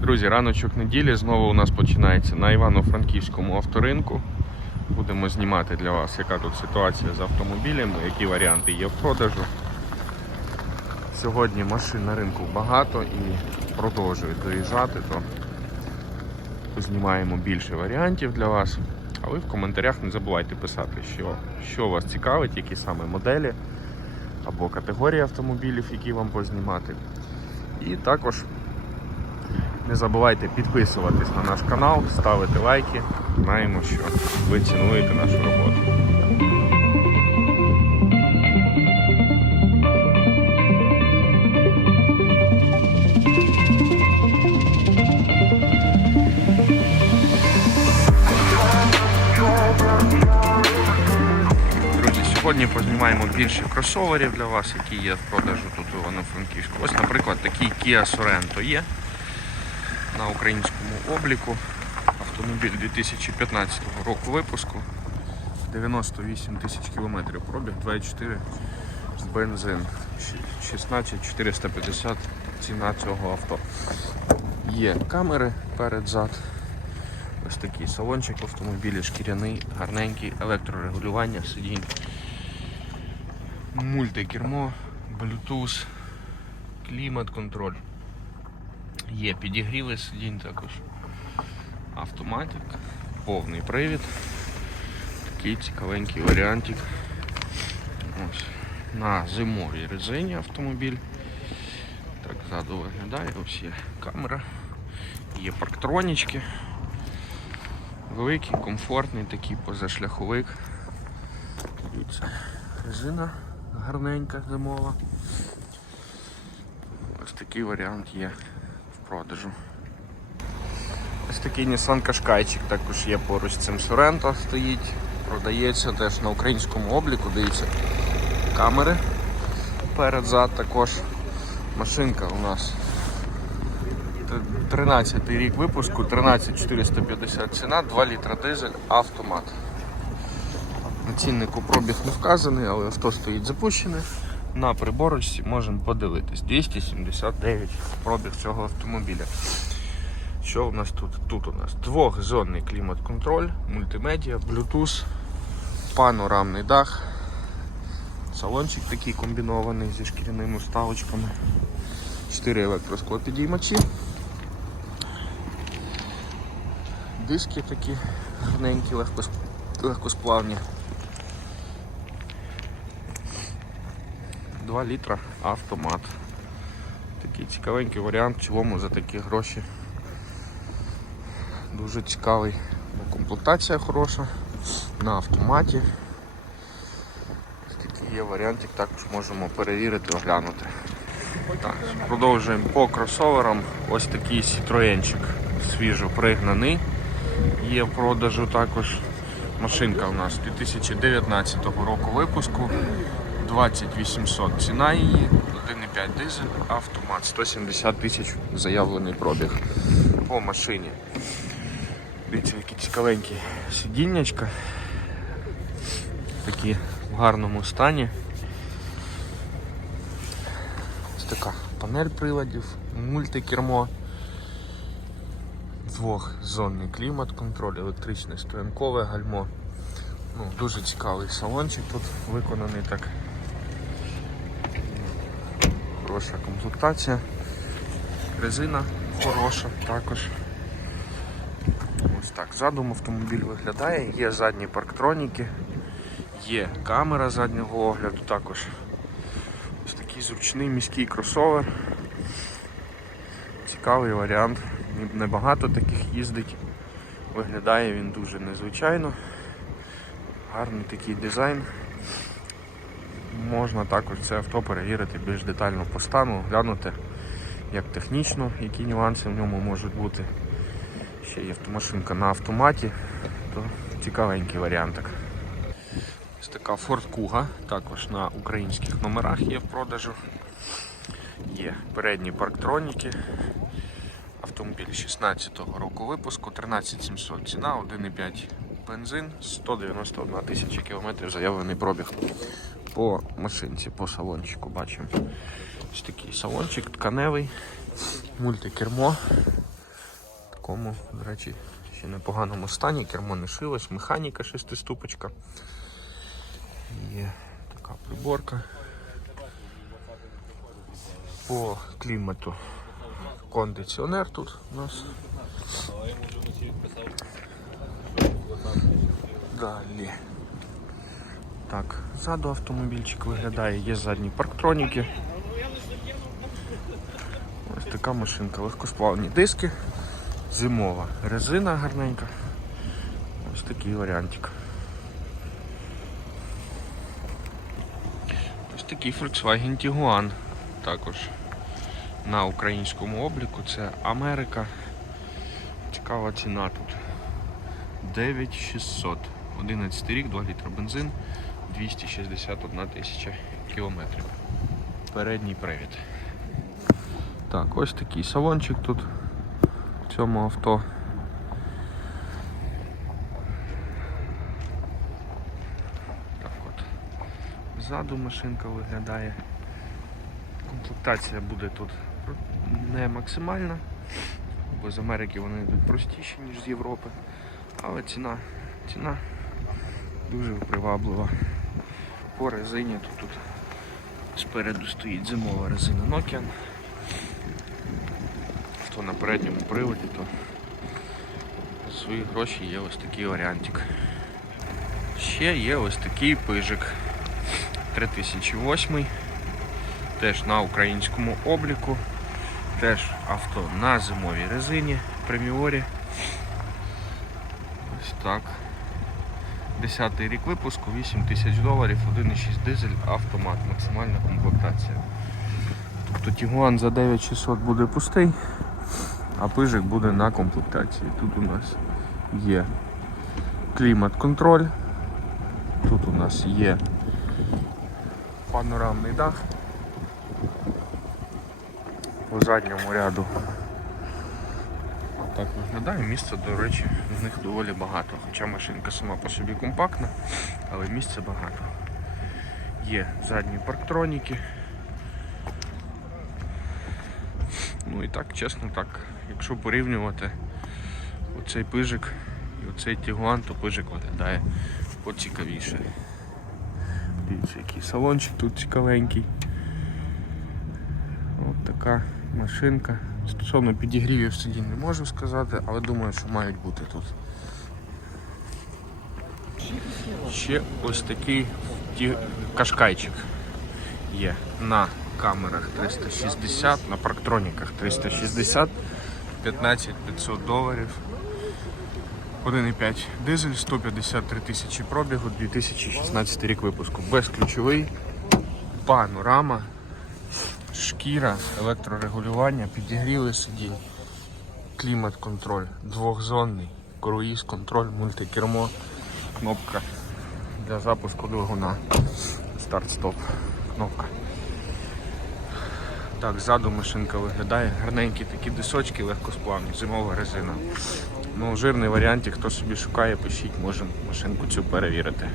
Друзі, раночок неділі знову у нас починається на Івано-Франківському авторинку. Будемо знімати для вас, яка тут ситуація з автомобілями, які варіанти є в продажу. Сьогодні машин на ринку багато і продовжують доїжджати, то знімаємо більше варіантів для вас. А ви в коментарях не забувайте писати, що, що вас цікавить, які саме моделі або категорії автомобілів, які вам познімати. І також не забувайте підписуватись на наш канал, ставити лайки. Знаємо, що ви цінуєте нашу роботу. Сьогодні познімаємо більше кросоверів для вас, які є в продажу тут у Івано-Франківську. Ось, наприклад, такий Kia Sorento є на українському обліку. Автомобіль 2015 року випуску. 98 тисяч кілометрів пробіг, 2,4 бензин. 16 450 ціна цього авто. Є камери перед-зад. Ось такий салончик в автомобілі, шкіряний, гарненький, електрорегулювання сидінь, мультикермо, Bluetooth, клімат-контроль. Є підігріви сидінь також. Автоматик, повний привід. Такий цікавенький варіантик. Ось. На зимовій резині автомобіль. Так ззаду виглядає, ось є камера, є парктронічки. Великий, комфортний такий позашляховик. Дивіться, резина гарненька зимова. Ось такий варіант є продажу. Ось такий Nissan Qashqai також є поруч з цим Sorento стоїть. Продається теж на українському обліку, дивіться, камери перед-зад також. Машинка у нас 13 рік випуску, 13450 ціна, 2 літра дизель, автомат. На ціннику пробіг не вказаний, але авто стоїть запущене. На приборочці можемо подивитись. 279 пробіг цього автомобіля. Що у нас тут? Тут у нас двохзонний клімат-контроль, мультимедіа, Bluetooth, панорамний дах, салончик такий комбінований зі шкіряними вставочками, 4 електросклопідіймачі. Диски такі гарненькі, легкос- легкосплавні. 2 літра автомат. Такий цікавенький варіант, цілому за такі гроші. Дуже цікавий. Ну, Комплектація хороша, на автоматі. Такий є варіантик, також можемо перевірити, оглянути. Так, продовжуємо по кросоверам. Ось такий Citroenчик свіжо пригнаний. Є в продажу також. Машинка у нас 2019 року випуску. 2800 ціна її, 1,5 дизель, автомат, 170 тисяч заявлений пробіг по машині. Дивіться, які цікавенькі сидіннячка. Такі в гарному стані. Ось така панель приладів, мультикермо, двохзонний клімат-контроль, електричне стоянкове гальмо. Ну, дуже цікавий салончик тут виконаний так. Хороша комплектація. Резина хороша також. Ось так. Задум автомобіль виглядає, є задні парктроніки, є камера заднього огляду також. Ось такий зручний міський кросовер. Цікавий варіант. Небагато таких їздить. Виглядає він дуже незвичайно. Гарний такий дизайн. Можна також це авто перевірити більш детально по стану, глянути як технічно, які нюанси в ньому можуть бути. Ще є автомашинка на автоматі, то цікавенький варіантик. Ось така Ford Kuga, також на українських номерах є в продажу. Є передні парктроніки. Автомобіль 16-го року випуску, 13700 ціна, 1,5 бензин, 191 тисяча кілометрів заявлений пробіг. По машинці, по салончику бачимо. Ось такий салончик тканевий, мультикермо, В такому, до речі, ще непоганому стані. Кермо не шилось, механіка шестиступочка. Є така приборка. По клімату кондиціонер тут у нас. Далі. Так, ззаду автомобільчик виглядає, є задні парктроніки. Ось така машинка, легкосплавні диски, зимова резина гарненька. Ось такий варіантик. Ось такий Volkswagen Tiguan також на українському обліку. Це Америка. Цікава ціна тут. 9600. 11 рік, 2 літра бензин, 261 тисяча кілометрів. Передній привід. Так, ось такий салончик тут в цьому авто. Так от. Ззаду машинка виглядає. Комплектація буде тут не максимальна, бо з Америки вони йдуть простіші, ніж з Європи. Але ціна, ціна дуже приваблива. По резині тут, тут спереду стоїть зимова резина Nokian. Хто на передньому приводі, то свої гроші є ось такий варіантик. Ще є ось такий пижик 3008, теж на українському обліку, теж авто на зимовій резині, преміорі. Ось так. 10 рік випуску, 8 тисяч доларів, 1,6 дизель, автомат, максимальна комплектація. Тобто Тігуан за 9600 буде пустий, а пижик буде на комплектації. Тут у нас є клімат-контроль, тут у нас є панорамний дах. По задньому ряду так виглядає. Місця, до речі, в них доволі багато. Хоча машинка сама по собі компактна, але місця багато. Є задні парктроніки. Ну і так, чесно так, якщо порівнювати оцей пижик і оцей тігуан, то пижик виглядає поцікавіше. Дивіться, який салончик тут цікавенький. От така машинка. Стосовно підігрівів сидінь не можу сказати, але думаю, що мають бути тут. Ще ось такий кашкайчик є на камерах 360, на парктроніках 360, 15 500 доларів. 1,5 дизель, 153 тисячі пробігу, 2016 рік випуску. Безключовий, панорама, шкіра, електрорегулювання, підігріли сидінь, клімат-контроль, двохзонний, круїз контроль, мультикермо, кнопка для запуску двигуна. Старт-стоп. Кнопка. Так, ззаду машинка виглядає. Гарненькі такі дисочки, легкосплавні, зимова резина. Ну, жирний варіант, хто собі шукає, пишіть, можемо машинку цю перевірити.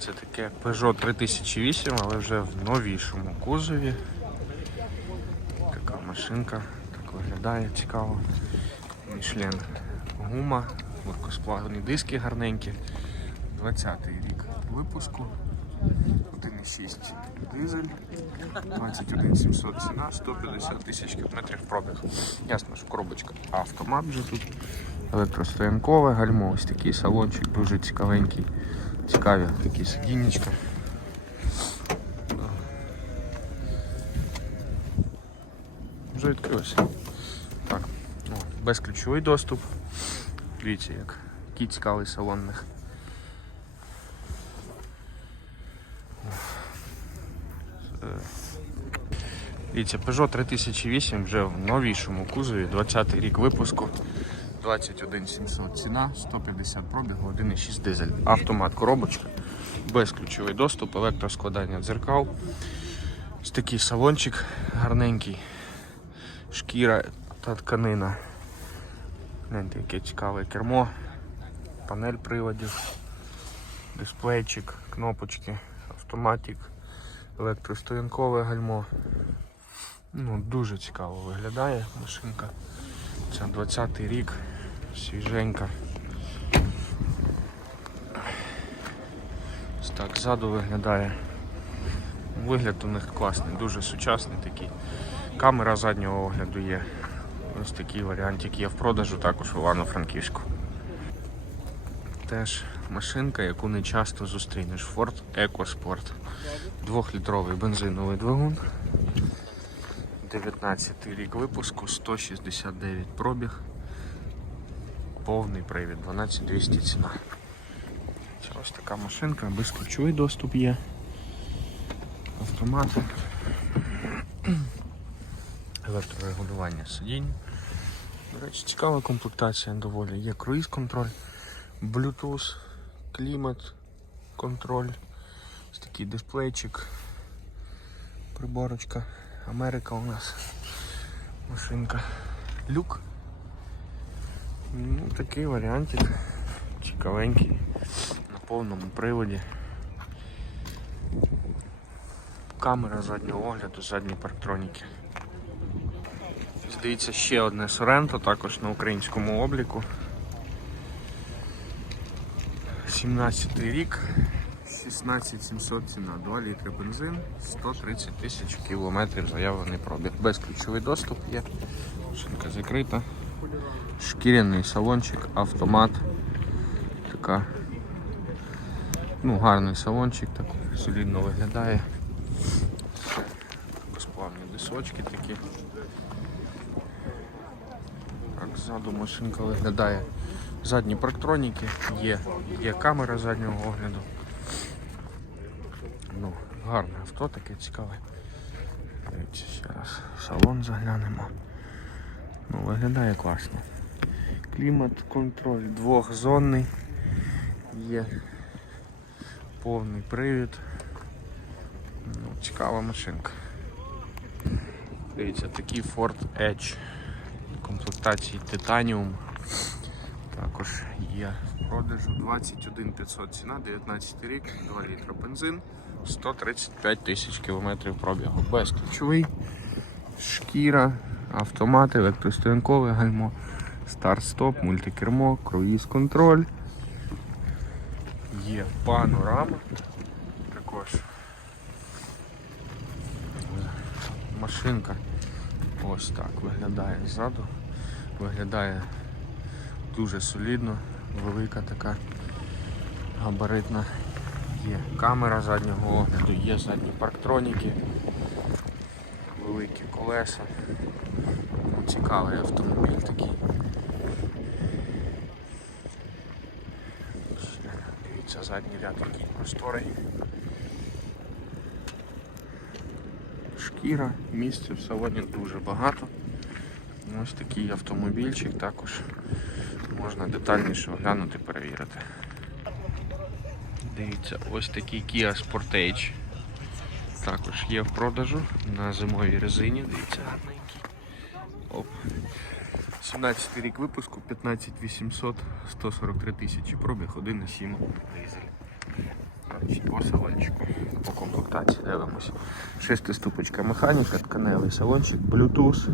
Це таке Peugeot 3008, але вже в новішому кузові. Така машинка, так виглядає цікаво. Мішлен гума, легкосплавні диски гарненькі. 20-й рік випуску. 1,6 дизель, 21 700 ціна, 150 тисяч кілометрів пробіг. Ясно, що коробочка автомат вже тут. Електростоянкове, гальмо, ось такий салончик, дуже цікавенький. Цікаві такі сидіннячка. Вже відкрилося. Так, безключовий доступ. Дивіться, як який цікавий салон в них. Е, Дивіться, Peugeot 3008 вже в новішому кузові, 20 й рік випуску, 21 700 ціна, 150 пробігу, 1,6 дизель. Автомат, коробочка, безключовий доступ, електроскладання дзеркал. Ось такий салончик гарненький, шкіра та тканина. Гляньте, яке цікаве кермо, панель приладів, дисплейчик, кнопочки, автоматик, електростоянкове гальмо. Ну, дуже цікаво виглядає машинка. Це 20-й рік, свіженька. Ось так ззаду виглядає. Вигляд у них класний, дуже сучасний такий. Камера заднього огляду є. Ось такий варіантик є в продажу також в Івано-Франківську. Теж машинка, яку не часто зустрінеш. Ford EcoSport. Двохлітровий бензиновий двигун. 19 рік випуску, 169 пробіг. Повний привід, 12200 ціна. Це ось така машинка, безключовий доступ є. Автомат. Електрорегулювання сидінь. До речі, цікава комплектація доволі. Є круїз контроль, Bluetooth, клімат, контроль, ось такий дисплейчик, приборочка. Америка у нас машинка. Люк. Ну, такий варіантик. Цікавенький. На повному приводі. Камера заднього огляду, задні парктроніки. Здається, ще одне Соренто, також на українському обліку. 17 рік, 16700 ціна, 2 літри бензин, 130 тисяч кілометрів заявлений пробіг. Безключовий доступ є. Машинка закрита. Шкіряний салончик, автомат. Така ну, гарний салончик, так солідно виглядає. Безплавні дисочки такі. Так, ззаду машинка виглядає. Задні парктроніки, є, є камера заднього огляду. Ну, авто таке цікаве. Дивіться, ще раз салон заглянемо. Ну, виглядає класно. Клімат, контроль двохзонний. Є повний привід. Ну, цікава машинка. Дивіться, такий Ford Edge комплектації Titanium. Також є в продажу 21 500 ціна, 19 рік, 2 літра бензин, 135 тисяч кілометрів пробігу. Безключовий, шкіра, автомат, електростоянкове гальмо, старт-стоп, мультикермо, круїз-контроль. Є панорама. Також машинка ось так виглядає ззаду. Виглядає дуже солідно, велика така габаритна. Є камера заднього огляду, є задні парктроніки, великі колеса. Цікавий автомобіль такий. Дивіться, задній ряд який просторий. Шкіра, місця в салоні дуже багато. Ось такий автомобільчик також можна детальніше оглянути, перевірити. Дивіться, ось такий Kia Sportage. Також є в продажу на зимовій резині. Дивіться, гарненький. Оп. 17 рік випуску, 15800, 143 тисячі пробіг, 1,7 дизель. По салончику, по комплектації дивимося. Шестиступочка механіка, тканевий салончик, Bluetooth,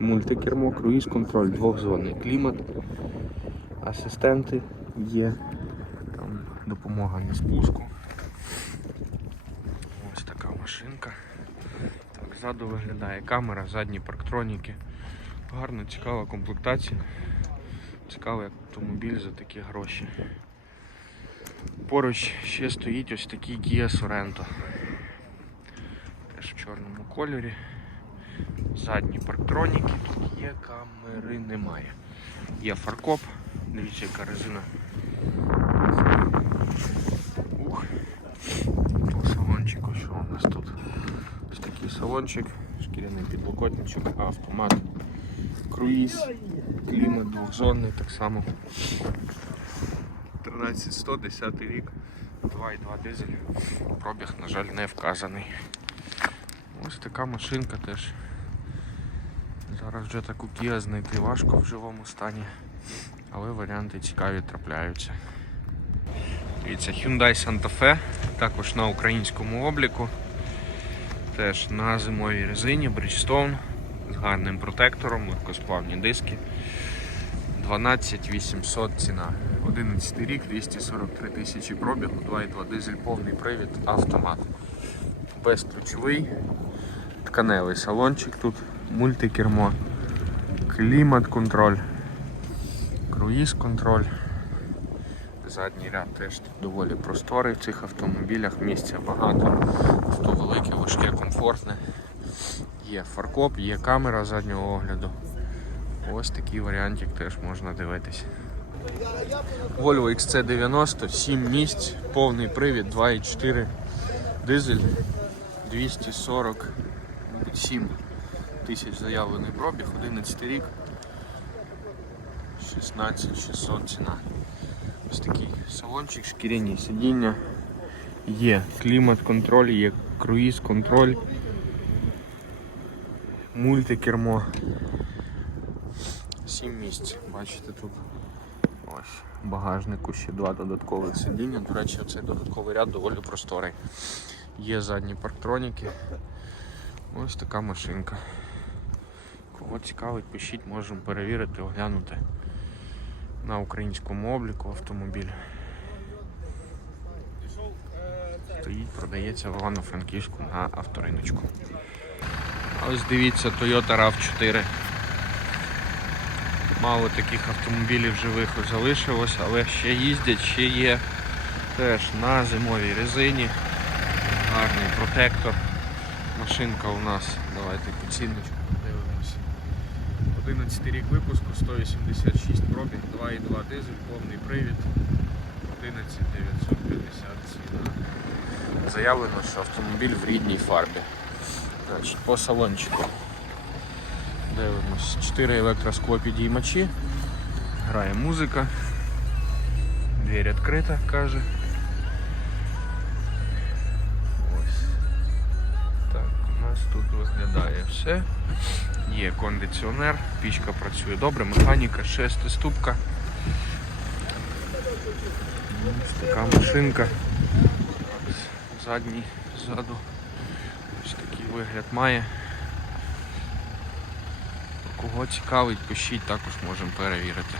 мультикермо, круїз контроль, двохзонний клімат, асистенти є, допомога на спуску. Ось така машинка. Так, ззаду виглядає камера, задні парктроніки. Гарна, цікава комплектація. Цікавий автомобіль за такі гроші. Поруч ще стоїть ось такий Kia Sorento. Теж в чорному кольорі. Задні парктроніки, тут є, камери немає. Є фаркоп, дивіться, яка резина. Ух. По салончику, що у нас тут? Ось такий салончик, шкіряний підлокотничок, автомат, круїз, клімат двохзонний так само. 13100, 10 рік, 2,2 дизель. Пробіг, на жаль, не вказаний. Ось така машинка теж. Зараз вже таку Kia знайти важко в живому стані, але варіанти цікаві трапляються. Дивіться, Hyundai Santa Fe, також на українському обліку. Теж на зимовій резині Bridgestone з гарним протектором, легкосплавні диски. 12 800 ціна. 11 рік, 243 тисячі пробігу, 2,2 дизель, повний привід, автомат. Безключовий, тканевий салончик тут, мультикермо, клімат-контроль, круїз-контроль. Задній ряд теж доволі просторий в цих автомобілях, місця багато, авто велике, важке, комфортне. Є фаркоп, є камера заднього огляду. Ось такий варіантик теж можна дивитись. Volvo XC90, 7 місць, повний привід, 2,4 дизель, 247 тисяч заявлений пробіг, 11 рік, 16600 ціна. Ось такий салончик, шкіряні сидіння, є клімат-контроль, є круїз-контроль, мультикермо. 7 місць, бачите тут. Ось, багажнику ще два додаткових сидіння. До речі, цей додатковий ряд доволі просторий. Є задні парктроніки. Ось така машинка. Кого цікавить, пишіть, можемо перевірити, оглянути на українському обліку автомобіль. Стоїть, продається в Івано-Франківську на авториночку. Ось дивіться Toyota RAV4. Мало таких автомобілів живих залишилось, але ще їздять, ще є теж на зимовій резині. Гарний протектор. Машинка у нас, давайте по ціночку подивимося. 11 рік випуску, 186 пробіг, 2,2 дизель, повний привід, 11950 ціна. Заявлено, що автомобіль в рідній фарбі. Значить, по салончику. Дивимось. 4 електросклопідіймачі. Грає музика. Двері відкрита, каже. Нас тут виглядає все. Є кондиціонер, пічка працює добре, механіка, шестиступка. Ось така машинка. Задній, ззаду. Ось такий вигляд має. Кого цікавить, пишіть, також можемо перевірити.